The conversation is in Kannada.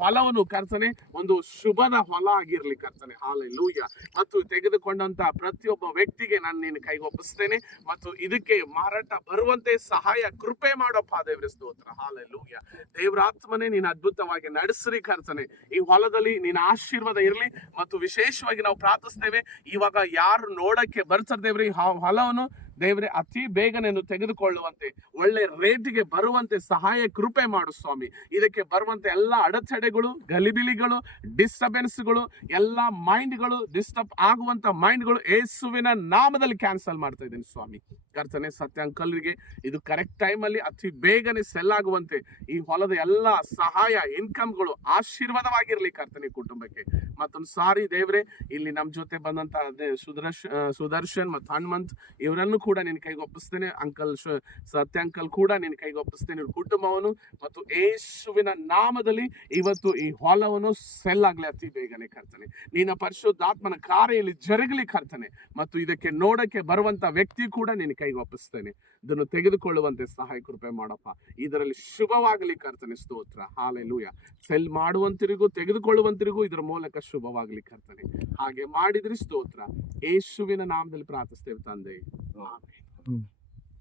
ಹೊಲವನ್ನು ಕರ್ತನೆ ಒಂದು ಶುಭದ ಹೊಲ ಆಗಿರ್ಲಿ ಕರ್ತನೆ. ಹಾಲೆಲೂಯ. ಮತ್ತು ತೆಗೆದುಕೊಂಡಂತ ಪ್ರತಿಯೊಬ್ಬ ವ್ಯಕ್ತಿಗೆ ನಾನು ನಿನ್ನ ಕೈಗೆ ಒಪ್ಪಿಸ್ತೇನೆ ಮತ್ತು ಇದಕ್ಕೆ ಮಾರಾಟ ಬರುವಂತೆ ಸಹಾಯ ಕೃಪೆ ಮಾಡಪ್ಪ ದೇವ್ರ ಸ್ತೋತ್ರ. ಹಾಲೆಲೂಯ. ದೇವ್ರ ಆತ್ಮನೇ ನೀನು ಅದ್ಭುತವಾಗಿ ನಡೆಸ್ರಿ ಕರ್ತನೆ. ಈ ಹೊಲದಲ್ಲಿ ನಿನ್ನ ಆಶೀರ್ವಾದ ಇರಲಿ ಮತ್ತು ವಿಶೇಷವಾಗಿ ನಾವು ಪ್ರಾರ್ಥಿಸ್ತೇವೆ, ಇವಾಗ ಯಾರು ನೋಡಕ್ಕೆ ಬರ್ತಾರೆ ದೇವ್ರಿ ಈ ಹೊಲವನ್ನು ದೇವ್ರೆ ಅತಿ ಬೇಗನೆ ತೆಗೆದುಕೊಳ್ಳುವಂತೆ, ಒಳ್ಳೆ ರೇಟಿಗೆ ಬರುವಂತೆ ಸಹಾಯ ಕೃಪೆ ಮಾಡು ಸ್ವಾಮಿ. ಇದಕ್ಕೆ ಬರುವಂತೆ ಎಲ್ಲ ಅಡೆತಡೆಗಳು, ಗಲಿಬಿಲಿಗಳು, ಡಿಸ್ಟರ್ಬೆನ್ಸ್ಗಳು, ಎಲ್ಲ ಮೈಂಡ್ಗಳು ಡಿಸ್ಟರ್ಬ್ ಆಗುವಂತ ಮೈಂಡ್ಗಳು ಯೇಸುವಿನ ನಾಮದಲ್ಲಿ ಕ್ಯಾನ್ಸಲ್ ಮಾಡ್ತಾ ಇದ್ದೀನಿ ಸ್ವಾಮಿ. ಕರ್ತನೆ ಸತ್ಯಾಂಕಲ್ರಿಗೆ ಇದು ಕರೆಕ್ಟ್ ಟೈಮಲ್ಲಿ ಅತಿ ಬೇಗನೆ ಸೆಲ್ ಆಗುವಂತೆ ಈ ಹೊಲದ ಎಲ್ಲ ಸಹಾಯ ಇನ್ಕಮ್ಗಳು ಆಶೀರ್ವಾದವಾಗಿರ್ಲಿ ಕರ್ತನೆ ಕುಟುಂಬಕ್ಕೆ. ಮತ್ತೊಂದು ಸಾರಿ ದೇವ್ರೆ ಇಲ್ಲಿ ನಮ್ಮ ಜೊತೆ ಬಂದಂತ ಸುದರ್ಶನ್ ಮತ್ತು ಹನುಮಂತ್ ಇವರನ್ನು ಕೂಡ ನಿನ್ನ ಕೈಗೆ ಒಪ್ಪಿಸ್ತೇನೆ. ಸತ್ಯಾಂಕಲ್ ಕೂಡ ನಿನ್ನ ಕೈಗೆ ಒಪ್ಪಿಸ್ತೇನೆ, ಇವ್ರ ಕುಟುಂಬವನ್ನು ಮತ್ತು ಯೇಸುವಿನ ನಾಮದಲ್ಲಿ ಇವತ್ತು ಈ ಹೊಲವನ್ನು ಸೆಲ್ ಆಗ್ಲಿ ಅತಿ ಬೇಗನೆ ಕರ್ತನೆ. ನಿನ್ನ ಪರಿಶುದ್ಧಾತ್ಮನ ಕಾರ್ಯ ಇಲ್ಲಿ ಜರುಗಲಿ ಕರ್ತನೆ. ಮತ್ತು ಇದಕ್ಕೆ ನೋಡಕ್ಕೆ ಬರುವಂತ ವ್ಯಕ್ತಿ ಕೂಡ ನಿನ್ನ ಕೈಗೆ ಒಪ್ಪಿಸ್ತೇನೆ, ಇದನ್ನು ತೆಗೆದುಕೊಳ್ಳುವಂತೆ ಸಹಾಯ ಕೃಪೆ ಮಾಡಪ್ಪ. ಇದರಲ್ಲಿ ಶುಭವಾಗಲಿ ಕರ್ತನೆ. ಸ್ತೋತ್ರ. ಹಾಲೆಲೂಯ. ಸೆಲ್ ಮಾಡುವಂತರಿಗೂ ತೆಗೆದುಕೊಳ್ಳುವಂತರಿಗೂ ಇದರ ಮೂಲಕ ಶುಭವಾಗಲಿ ಕರ್ತನೆ. ಹಾಗೆ ಮಾಡಿದ್ರಿ ಸ್ತೋತ್ರ. ಯೇಸುವಿನ ನಾಮದಲ್ಲಿ ಪ್ರಾರ್ಥಿಸ್ತೇವೆ ತಂದೆ. ಆಮೆನ್.